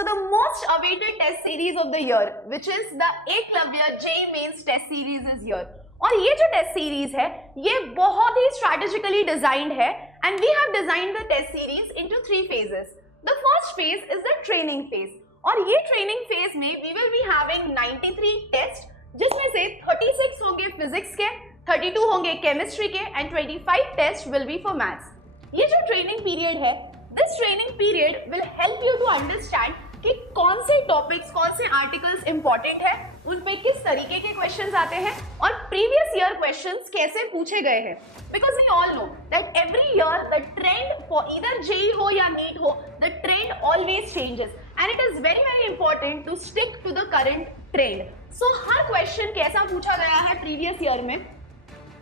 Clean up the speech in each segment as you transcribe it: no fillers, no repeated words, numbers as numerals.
So the most awaited test series of the year, which is the Eklavya JEE Mains test series is here. और ये जो test series है ये बहुत ही स्ट्रैटेजिकली डिजाइंड है and we have designed the test series into 3 phases. The first phase is the training phase और ये ट्रेनिंग फेज में we will be having 93 test जिसमें से 36 होंगे फिजिक्स के, 32 होंगे केमिस्ट्री के and 25 test will be for maths. ये जो ट्रेनिंग पीरियड है, this training period will help you to understand कि कौन से टॉपिक्स, कौन से आर्टिकल्स इंपॉर्टेंट है, उन पे किस तरीके के क्वेश्चंस आते हैं और प्रीवियस ईयर क्वेश्चंस कैसे पूछे गए हैं. Because we all know that every year the trend for either JEE हो या नीट हो, the trend always changes and it is very very important to stick to the current trend. So हर question कैसा पूछा गया है previous year में,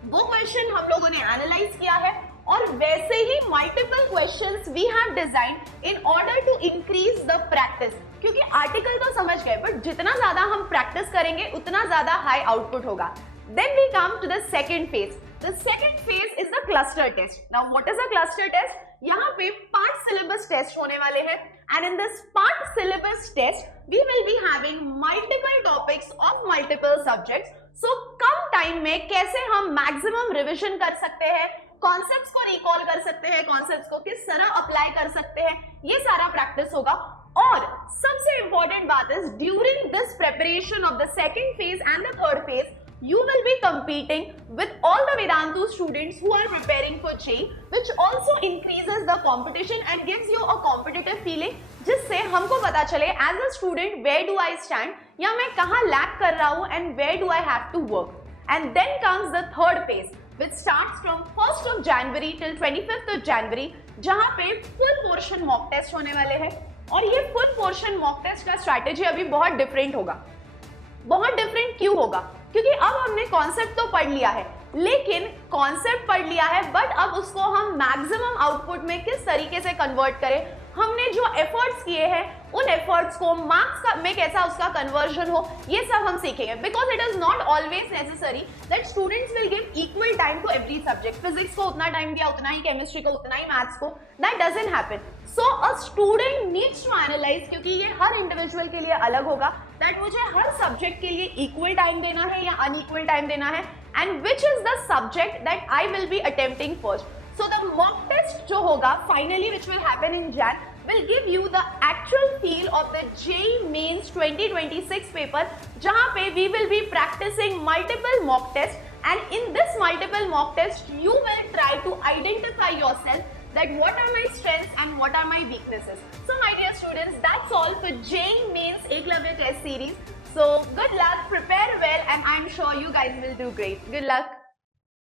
वो क्वेश्चन हम लोगों ने एनालाइज किया है और वैसे ही multiple questions we have designed in order to increase the practice. क्योंकि आर्टिकल तो समझ गए बट जितना ज्यादा हम प्रैक्टिस करेंगे उतना ज्यादा हाई आउटपुट होगा. Then we come to the second phase. The second phase is the cluster test. Now what is a cluster test? यहाँ पे 5 सिलेबस टेस्ट होने वाले हैं and in this 5 syllabus test we will be having multiple topics of multiple subjects. So कम time में कैसे हम maximum revision कर सकते हैं, कॉन्सेप्ट्स को रिकॉल कर सकते हैं, कॉन्सेप्ट्स को किस तरह अप्लाई कर सकते हैं, ये सारा प्रैक्टिस होगा. और सबसे इंपॉर्टेंट बात is during this preparation of the second phase and the third phase you will be competing with all the Vedantu students who are preparing for JEE, which also increases the competition and gives you a competitive feeling, जिससे हमको पता चले as a student where do I stand या मैं कहाँ lack कर रहा हूँ and where do I have to work. And then comes the third phase which starts from 1st of January till 25th of January, जहाँ पे full portion mock test होने वाले हैं. और ये full portion mock test का strategy अभी बहुत different होगा. बहुत डिफरेंट क्यों होगा? क्योंकि अब हमने कॉन्सेप्ट तो पढ़ लिया है, लेकिन कॉन्सेप्ट पढ़ लिया है बट अब उसको हम मैक्सिमम आउटपुट में किस तरीके से कन्वर्ट करें, हमने जो एफर्ट्स किए हैं उन एफर्ट्स को मार्क्स में कैसा उसका कन्वर्जन हो, ये सब हम सीखेंगे. Because it is not always necessary that students will give equal time to every subject. Physics को उतना टाइम दिया, उतना ही केमिस्ट्री को, उतना ही मैथ्स को. That doesn't happen. So a student needs to analyse, क्योंकि ये हर इंडिविजुअल के लिए अलग होगा, दैट मुझे हर सब्जेक्ट के लिए इक्वल टाइम देना है या अनइक्वल टाइम देना है and which is the subject that I will be attempting first. So the mock test जो होगा finally which will happen in Jan will give you the actual feel of the JEE Mains 2026 paper, जहाँ पे we will be practicing multiple mock tests and in this multiple mock test you will try to identify yourself that what are my strengths and what are my weaknesses. So my dear students, that's all for JEE Mains Eklavya test series. So good luck, prepare well and I'm sure you guys will do great. Good luck.